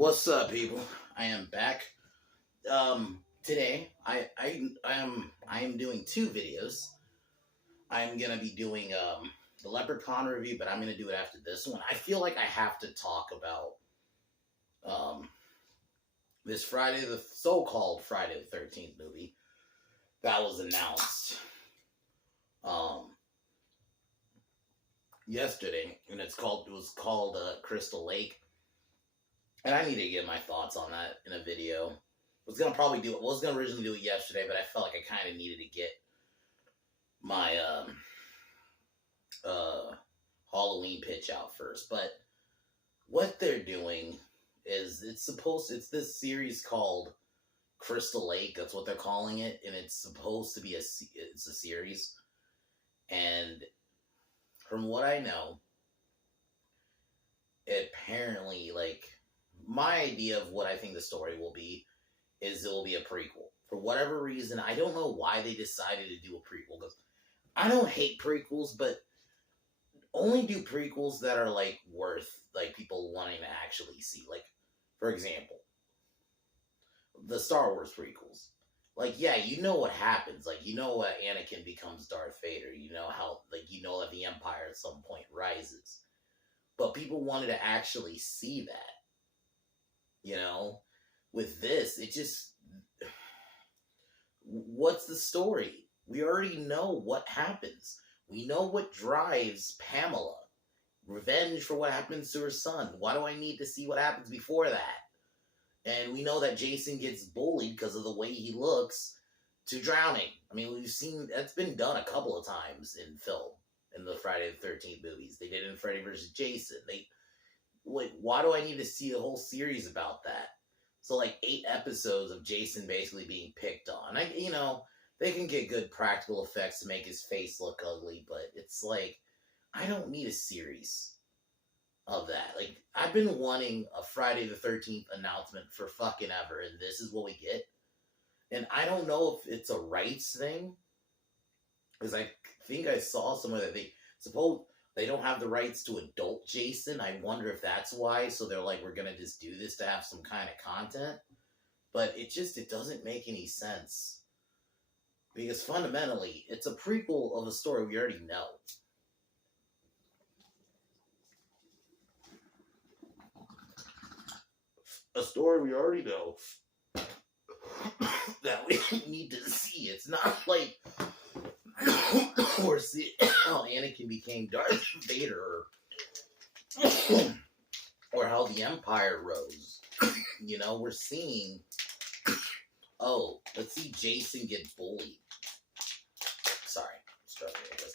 What's up, people? I am back. Today I am doing two videos. I'm gonna be doing the Leprechaun review, but I'm gonna do it after this one. I feel like I have to talk about this the so-called Friday the 13th movie that was announced yesterday, and it was called Crystal Lake. And I need to get my thoughts on that in a video. Was gonna originally do it yesterday, but I felt like I kind of needed to get my Halloween pitch out first. But what they're doing is it's this series called Crystal Lake. That's what they're calling it, and it's supposed to be it's a series. And from what I know, apparently, like, my idea of what I think the story will be is it will be a prequel. For whatever reason, I don't know why they decided to do a prequel, because I don't hate prequels, but only do prequels that are, like, worth, like, people wanting to actually see. Like, for example, the Star Wars prequels. Like, yeah, you know what happens. Like, you know what Anakin becomes Darth Vader. You know how, like, you know that the Empire at some point rises. But people wanted to actually see that. You know, with this, it just, what's the story? We already know what happens. We know what drives Pamela. Revenge for what happens to her son. Why do I need to see what happens before that? And we know that Jason gets bullied because of the way he looks to drowning. I mean, we've seen, that's been done a couple of times in film, in the Friday the 13th movies. They did it in Freddy vs. Jason. Wait, why do I need to see a whole series about that? So, like, 8 episodes of Jason basically being picked on. They can get good practical effects to make his face look ugly, but it's like, I don't need a series of that. Like, I've been wanting a Friday the 13th announcement for fucking ever, and this is what we get. And I don't know if it's a rights thing, because I think I saw somewhere that they don't have the rights to adult Jason. I wonder if that's why. So they're like, we're going to just do this to have some kind of content. But it doesn't make any sense. Because fundamentally, it's a prequel of a story we already know. A story we already know that we need to see. It's not like or see how Anakin became Darth Vader, or how the Empire rose. We're seeing, let's see Jason get bullied. Sorry, I'm struggling with this.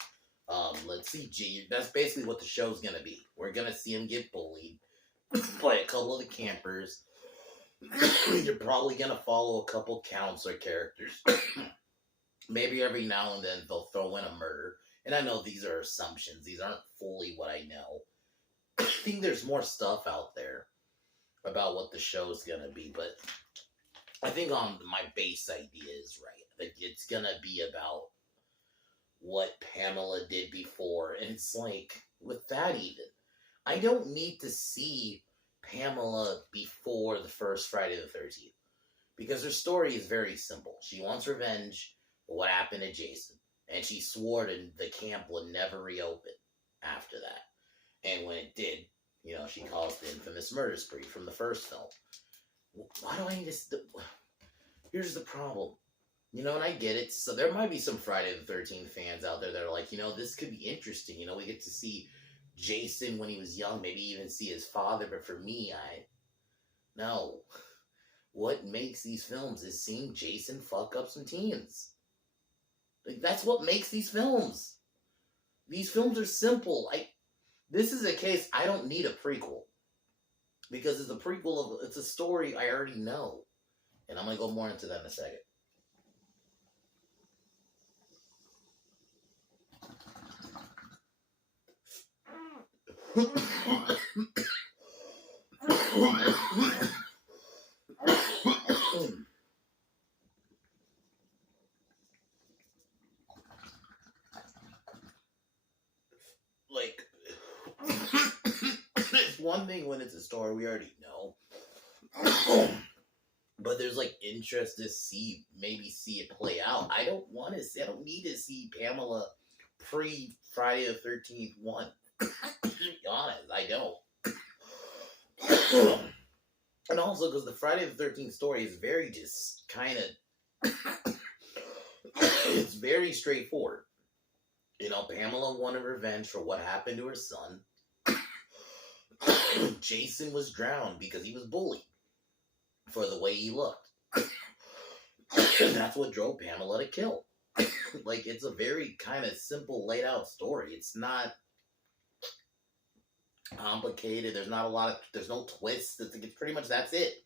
Let's see, that's basically what the show's gonna be. We're gonna see him get bullied by a couple of the campers. You're probably gonna follow a couple counselor characters. Maybe every now and then they'll throw in a murder. And I know these are assumptions. These aren't fully what I know. I think there's more stuff out there about what the show's going to be. But I think my base idea is right. Like, it's going to be about what Pamela did before. And it's like, with that even, I don't need to see Pamela before the first Friday the 13th. Because her story is very simple. She wants revenge for what happened to Jason. And she swore the camp would never reopen after that. And when it did, she caused the infamous murder spree from the first film. Why do I need to... Here's the problem. And I get it. So there might be some Friday the 13th fans out there that are like, this could be interesting. We get to see Jason when he was young. Maybe even see his father. But for me, no. What makes these films is seeing Jason fuck up some teens. Like, that's what makes these films. These films are simple. This is a case I don't need a prequel. Because it's a story I already know. And I'm going to go more into that in a second. Like, it's one thing when it's a story we already know. But there's like interest to maybe see it play out. I don't need to see Pamela pre Friday the 13th one. To be honest, I don't. And also because the Friday the 13th story is very just kind of, it's very straightforward. You know, Pamela wanted revenge for what happened to her son. Jason was drowned because he was bullied for the way he looked. And that's what drove Pamela to kill. Like, it's a very kind of simple, laid out story. It's not complicated. There's no twists. It's pretty much, that's it.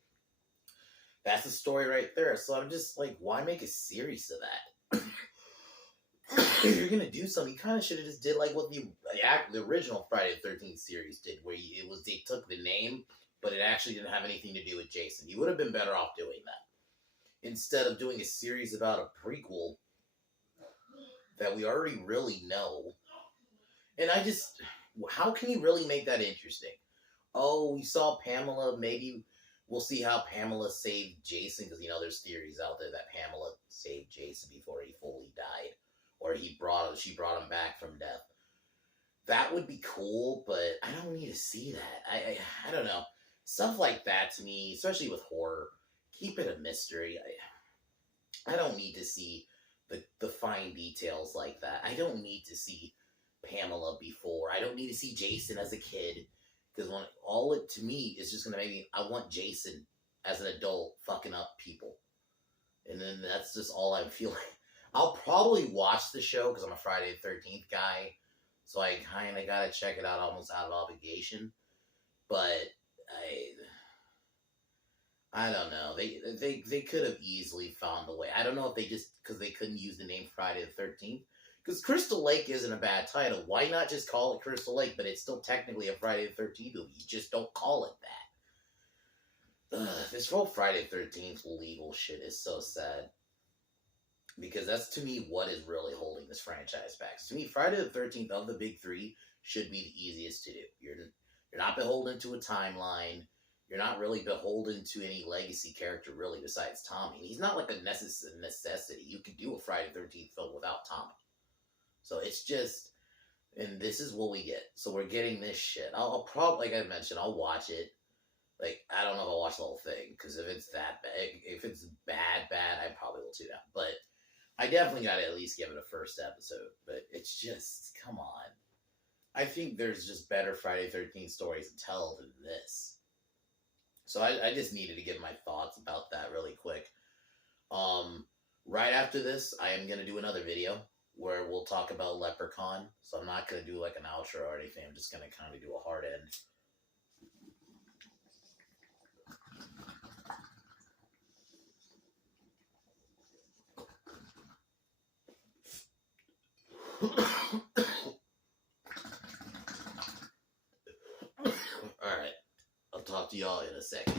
That's the story right there. So I'm just like, why make a series of that? If you're gonna do something, you kind of should have just did like what the original Friday the 13th series did, where they took the name, but it actually didn't have anything to do with Jason. You would have been better off doing that instead of doing a series about a prequel that we already really know. And how can you really make that interesting? Oh, we saw Pamela. Maybe we'll see how Pamela saved Jason, because there's theories out there that Pamela saved Jason before he fully died. Or she brought him back from death. That would be cool, but I don't need to see that. I don't know. Stuff like that to me, especially with horror, keep it a mystery. I don't need to see the fine details like that. I don't need to see Pamela before. I don't need to see Jason as a kid. Because to me is just going to make me, I want Jason as an adult fucking up people. And then that's just all I feel like. I'll probably watch the show because I'm a Friday the 13th guy, so I kind of got to check it out almost out of obligation. But I don't know. They could have easily found a way. I don't know if because they couldn't use the name Friday the 13th. Because Crystal Lake isn't a bad title. Why not just call it Crystal Lake? But it's still technically a Friday the 13th movie. You just don't call it that. This whole Friday the 13th legal shit is so sad. Because that's, to me, what is really holding this franchise back. To me, Friday the 13th of the big three should be the easiest to do. You're not beholden to a timeline. You're not really beholden to any legacy character, really, besides Tommy. He's not like a necessity. You could do a Friday the 13th film without Tommy. So it's just, and this is what we get. So we're getting this shit. I'll probably, like I mentioned, I'll watch it. Like, I don't know if I'll watch the whole thing. Because if it's that bad, I probably will tune out. But I definitely got to at least give it a first episode, but it's just, come on. I think there's just better Friday the 13th stories to tell than this. So I just needed to give my thoughts about that really quick. Right after this, I am going to do another video where we'll talk about Leprechaun. So I'm not going to do like an outro or anything. I'm just going to kind of do a hard end. Alright, I'll talk to y'all in a second.